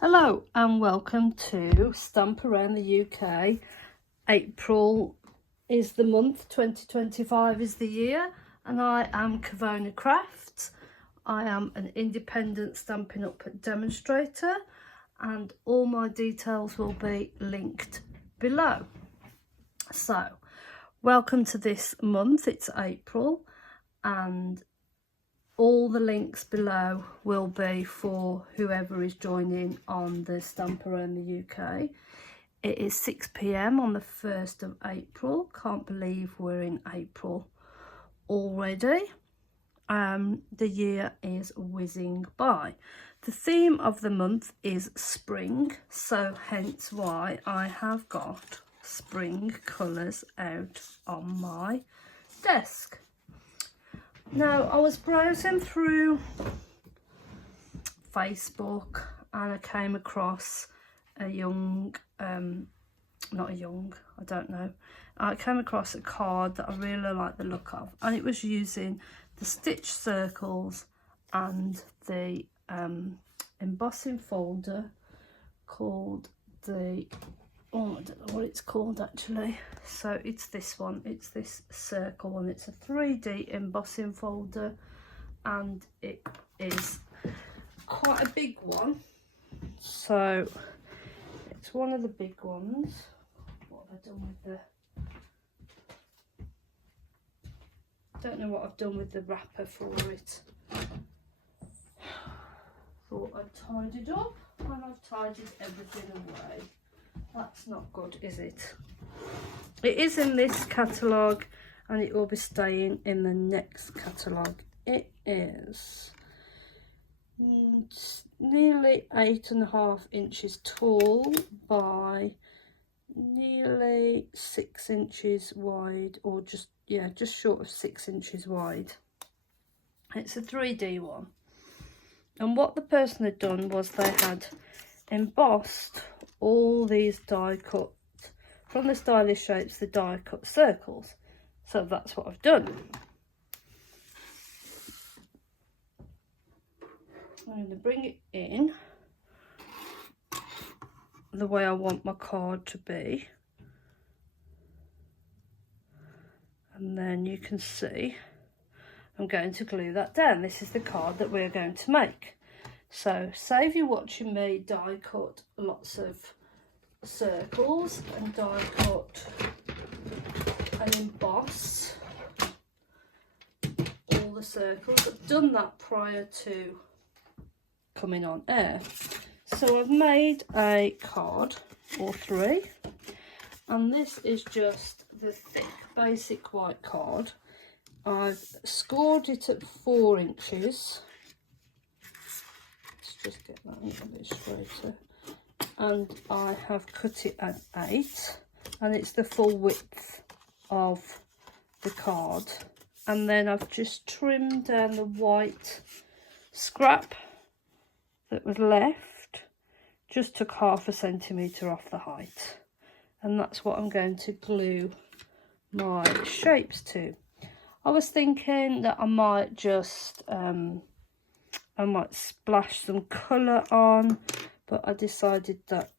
Hello and welcome to Stamp Around the UK. April is the month, 2025 is the year, and I am Kavona Crafts. I am an independent Stampin' Up demonstrator and all my details will be linked below. So, welcome to this month, it's April, and all the links below will be for whoever is joining on the Stamp Around the UK. It is 6 PM on the 1st of April. Can't believe we're in April already. The year is whizzing by. The theme of the month is spring, so hence why I have got spring colours out on my desk. Now, I was browsing through Facebook and I came across I came across a card that I really like the look of, and it was using the stitch circles and the embossing folder called the, I don't know what it's called actually. So it's this one, it's this circle, and it's a 3D embossing folder, and it is quite a big one. So it's one of the big ones. What have I done with the, don't know what I've done with the wrapper for it. Thought I'd tidied up, and I've tidied everything away. That's not good, is it? It is in this catalogue and it will be staying in the next catalogue. It is nearly 8.5 inches tall by nearly 6 inches wide, or just short of 6 inches wide. It's a 3D one, and what the person had done was they had embossed all these die cut from the stylish shapes, the die cut circles. So that's what I've done. I'm going to bring it in the way I want my card to be, and then you can see I'm going to glue that down. This is the card that we're going to make. So save you watching me die cut lots of circles and die cut and emboss all the circles. I've done that prior to coming on air. So I've made a card or three, and this is just the thick basic white card. I've scored it at 4 inches. Let's just get that a little bit straighter. And I have cut it at 8, and it's the full width of the card. And then I've just trimmed down the white scrap that was left, just took 0.5 centimetre off the height, and that's what I'm going to glue my shapes to. I was thinking that I might just I might splash some colour on, but I decided that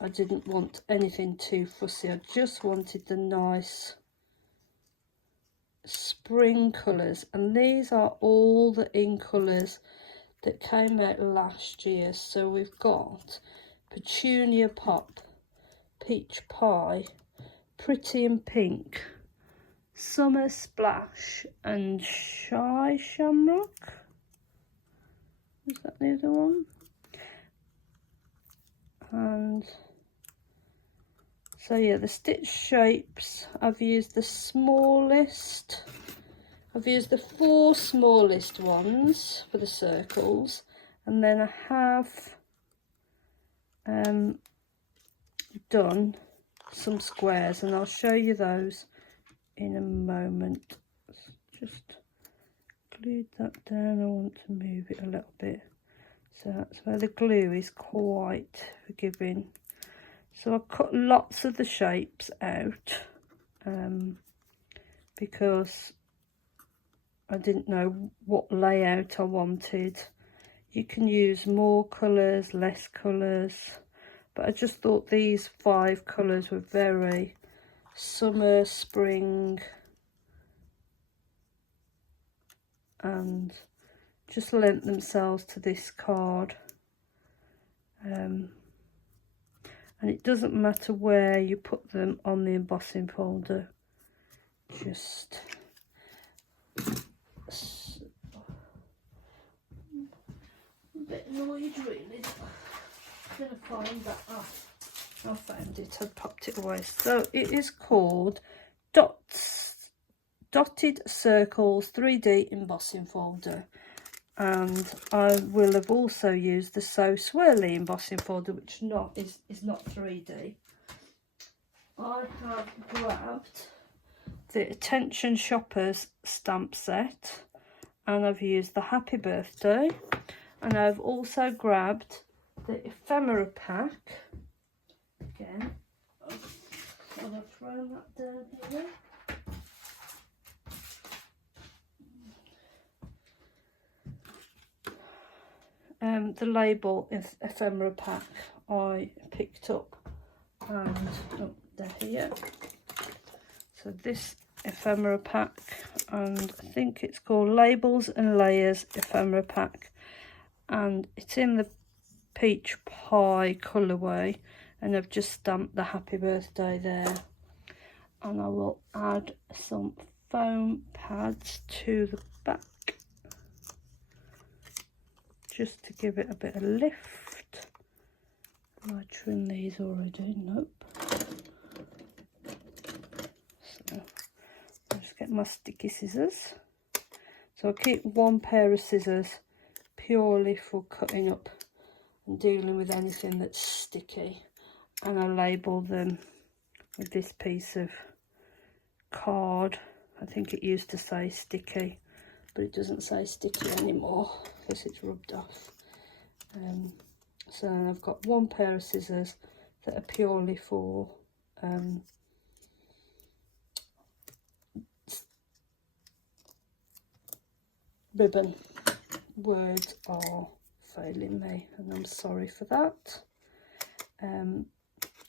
I didn't want anything too fussy. I just wanted the nice spring colours, and these are all the in colours that came out last year. So we've got Petunia Pop, Peach Pie, Pretty in Pink, Summer Splash, and Shy Shamrock. Is that the other one? And so yeah, the stitch shapes, I've used the smallest. I've used the 4 smallest ones for the circles, and then I have done some squares, and I'll show you those in a moment. Just glued that down. I want to move it a little bit, so that's where the glue is quite forgiving. So I cut lots of the shapes out because I didn't know what layout I wanted. You can use more colours, less colours, but I just thought these 5 colours were very summer, spring, and just lent themselves to this card. And it doesn't matter where you put them on the embossing folder, just a bit annoyed really. I'm gonna find that. Oh, I found it. I popped it away. So it is called Dotted Circles 3D embossing folder, and I will have also used the So Swirly embossing folder, which is not 3D. I have grabbed the Attention Shoppers stamp set, and I've used the Happy Birthday, and I've also grabbed the ephemera pack. Again, I've thrown that down here. The label is ephemera pack I picked up, and they're here. So this ephemera pack, and I think it's called Labels and Layers ephemera pack, and it's in the peach pie colourway, and I've just stamped the Happy Birthday there, and I will add some foam pads to the back just to give it a bit of lift. Have I trimmed these already? Nope. So I'll just get my sticky scissors. So I'll keep one pair of scissors purely for cutting up and dealing with anything that's sticky, and I label them with this piece of card. I think it used to say sticky, but it doesn't say sticky anymore because it's rubbed off. So I've got one pair of scissors that are purely for ribbon. Words are failing me, and I'm sorry for that.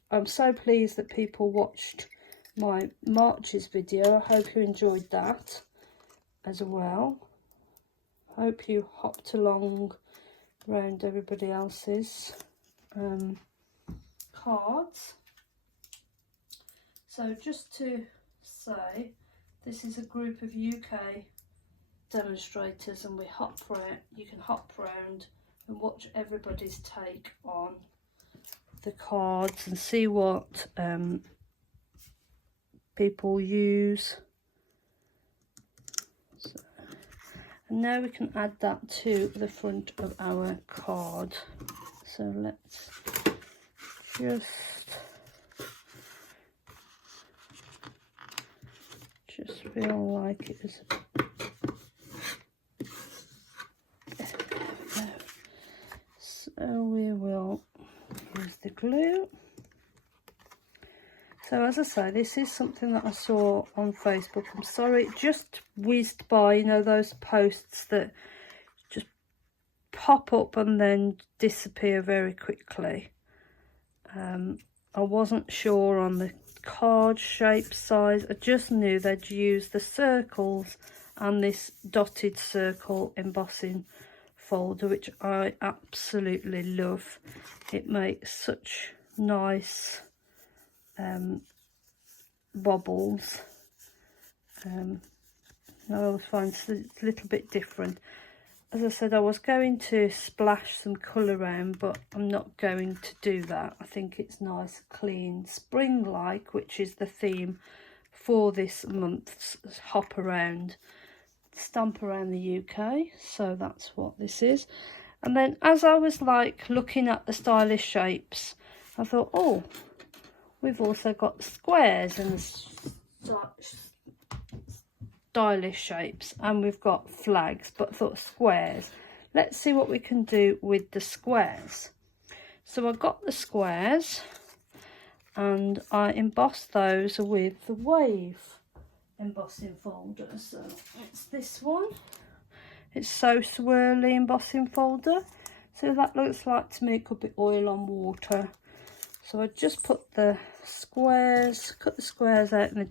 I'm so pleased that people watched my Marches video. I hope you enjoyed that as well. Hope you hopped along around everybody else's cards. So just to say, this is a group of UK demonstrators, and we hop around. You can hop around and watch everybody's take on the cards and see what people use. So, and now we can add that to the front of our card. So let's just feel like it is. So we will use the glue. So as I say, this is something that I saw on Facebook. I'm sorry, it just whizzed by, you know, those posts that just pop up and then disappear very quickly. I wasn't sure on the card shape size. I just knew they'd use the circles and this dotted circle embossing folder, which I absolutely love. It makes such nice bobbles. I always find it's a little bit different. As I said, I was going to splash some colour around, but I'm not going to do that. I think it's nice, clean, spring-like, which is the theme for this month's hop around, stamp around the UK. So that's what this is. And then as I was like looking at the stylish shapes, I thought, oh, we've also got squares and stylish shapes, and we've got flags, but I thought squares. Let's see what we can do with the squares. So I got the squares and I embossed those with the Wave embossing folder. So it's this one. It's So Swirly embossing folder. So that looks like to me it could be oil on water. So I just put the squares, cut the squares out in the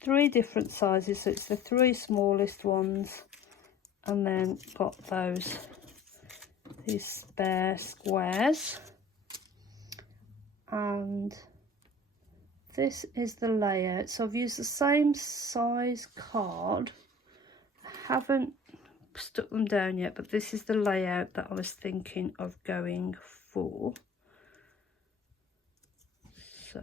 three different sizes. So it's the three smallest ones, and then got these spare squares. And this is the layout. So I've used the same size card. I haven't stuck them down yet, but this is the layout that I was thinking of going for. So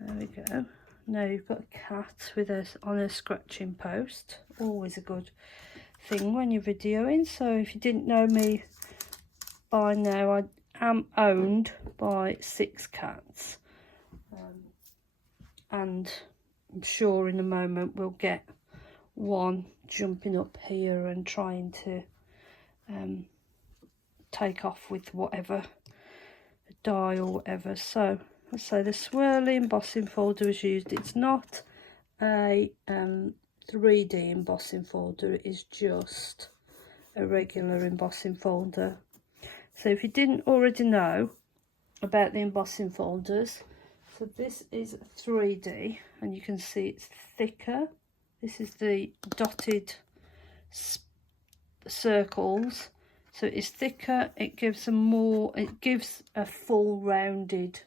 there we go. Now you've got a cat with on a scratching post. Always a good thing when you're videoing. So if you didn't know me by now, I am owned by 6 cats, and I'm sure in a moment we'll get one jumping up here and trying to take off with whatever, a die or whatever. So let's say the swirly embossing folder was used. It's not a 3D embossing folder, it is just a regular embossing folder. So if you didn't already know about the embossing folders, so this is 3D, and you can see it's thicker. This is the dotted circles, so it's thicker. It gives a full rounded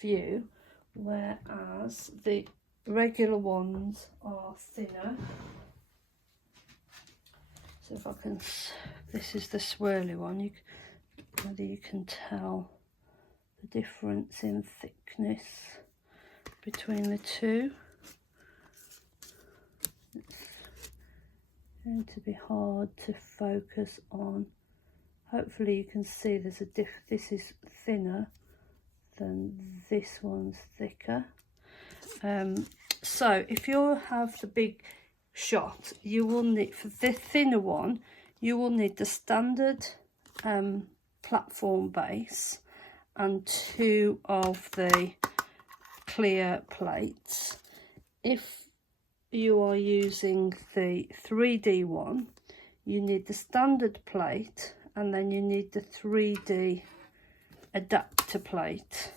view, whereas the regular ones are thinner. So if I can, this is the swirly one. Whether you can tell the difference in thickness between the two. It's going to be hard to focus on. Hopefully you can see there's a this is thinner than this one's thicker. So if you have the big shot, you will need, for the thinner one, you will need the standard platform base and 2 of the clear plates. If you are using the 3D one, you need the standard plate, and then you need the 3D adapter plate,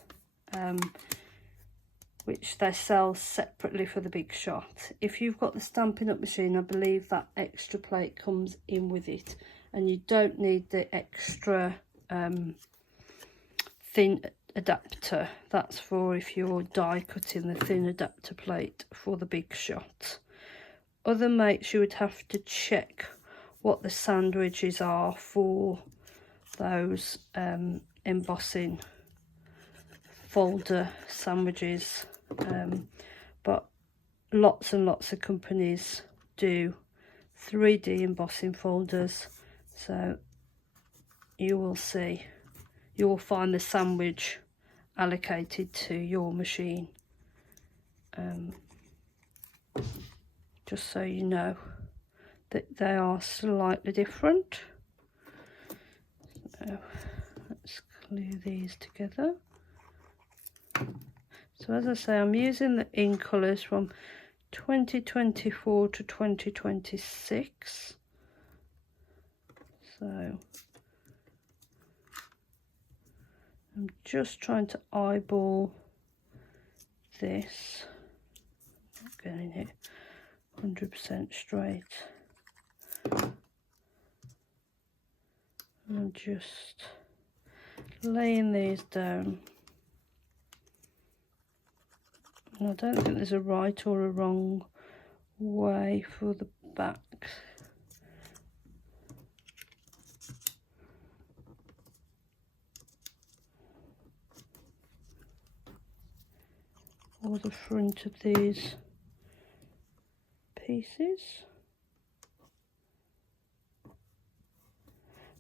which they sell separately for the big shot. If you've got the Stampin' Up machine, I believe that extra plate comes in with it, and you don't need the extra thin adapter. That's for if you're die cutting the thin adapter plate for the big shot. Other mates, you would have to check what the sandwiches are for those embossing folder sandwiches, but lots and lots of companies do 3D embossing folders, so you will find the sandwich allocated to your machine, just so you know that they are slightly different. So let's glue these together. So as I say, I'm using the in colours from 2024 to 2026. So I'm just trying to eyeball this, not getting it 100% straight. I'm just laying these down. And I don't think there's a right or a wrong way for the back. Or the front of these pieces.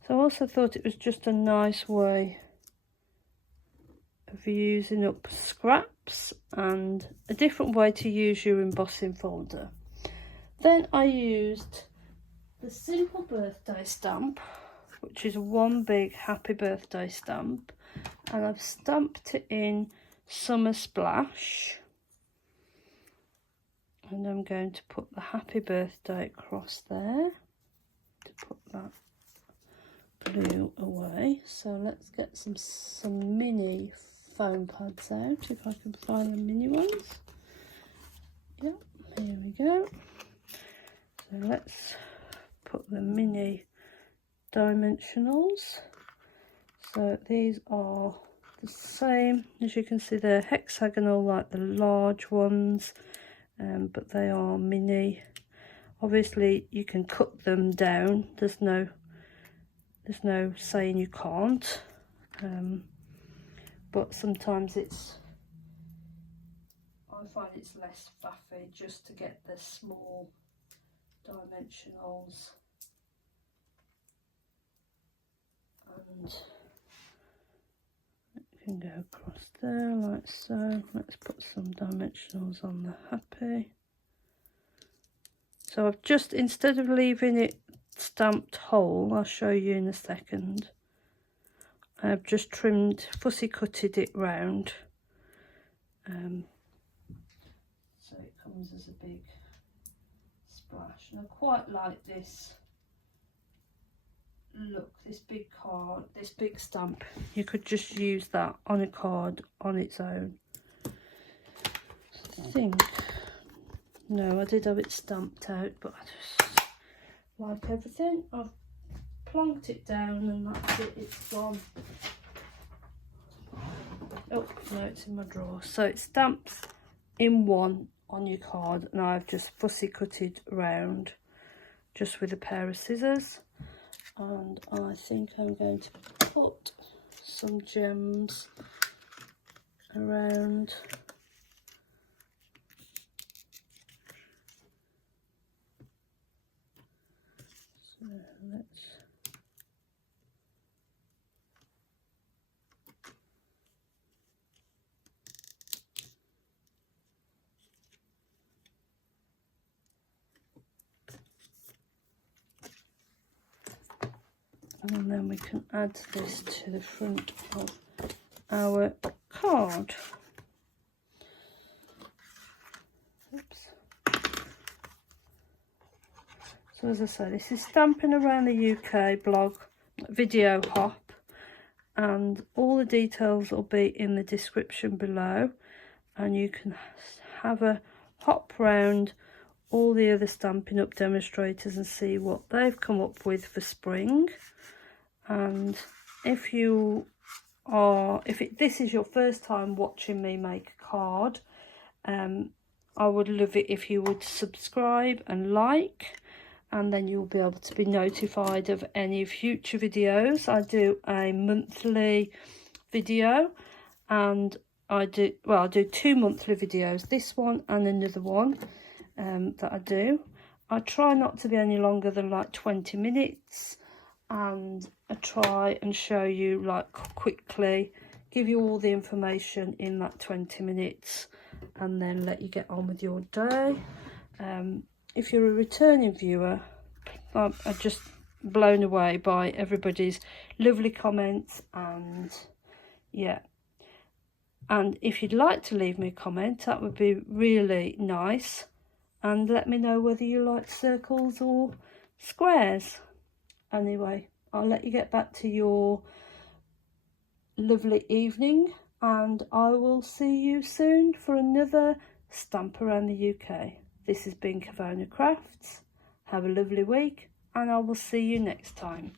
So I also thought it was just a nice way of using up scraps and a different way to use your embossing folder. Then I used the simple birthday stamp, which is one big happy birthday stamp, and I've stamped it in Summer Splash, And I'm going to put the happy birthday across there to put that blue away. So let's get some mini foam pads out, if I can find the mini ones. Yep, here we go. So let's put the mini dimensionals. So these are the same, as you can see they're hexagonal like the large ones, but they are mini. Obviously you can cut them down, there's no saying you can't, but sometimes I find it's less faffy just to get the small dimensionals, and it can go across there like so. Let's put some dimensionals on the happy. So I've just, instead of leaving it stamped whole, I'll show you in a second, I've just trimmed, fussy cutted it round, so it comes as a big splash. And I quite like this look, this big card, this big stamp. You could just use that on a card on its own. I think, no, I did have it stamped out, but I just like everything. I've plonked it down and that's it, it's gone. Oh no, it's in my drawer. So it stamps in one on your card, and I've just fussy cutted round just with a pair of scissors. And I think I'm going to put some gems around. So let's, and then we can add this to the front of our card. Oops. So as I say, this is Stamping Around the UK blog video hop, and all the details will be in the description below, and you can have a hop round all the other Stampin' Up demonstrators and see what they've come up with for spring. And if this is your first time watching me make a card, I would love it if you would subscribe and like, and then you'll be able to be notified of any future videos. I do a monthly video, and I do 2 monthly videos, this one and another one that I do. I try not to be any longer than like 20 minutes, and I try and show you like quickly, give you all the information in that 20 minutes and then let you get on with your day. If you're a returning viewer, I'm just blown away by everybody's lovely comments, and yeah, and if you'd like to leave me a comment, that would be really nice, and let me know whether you like circles or squares. Anyway, I'll let you get back to your lovely evening, and I will see you soon for another Stamp Around the UK. This has been Kavona Crafts. Have a lovely week, and I will see you next time.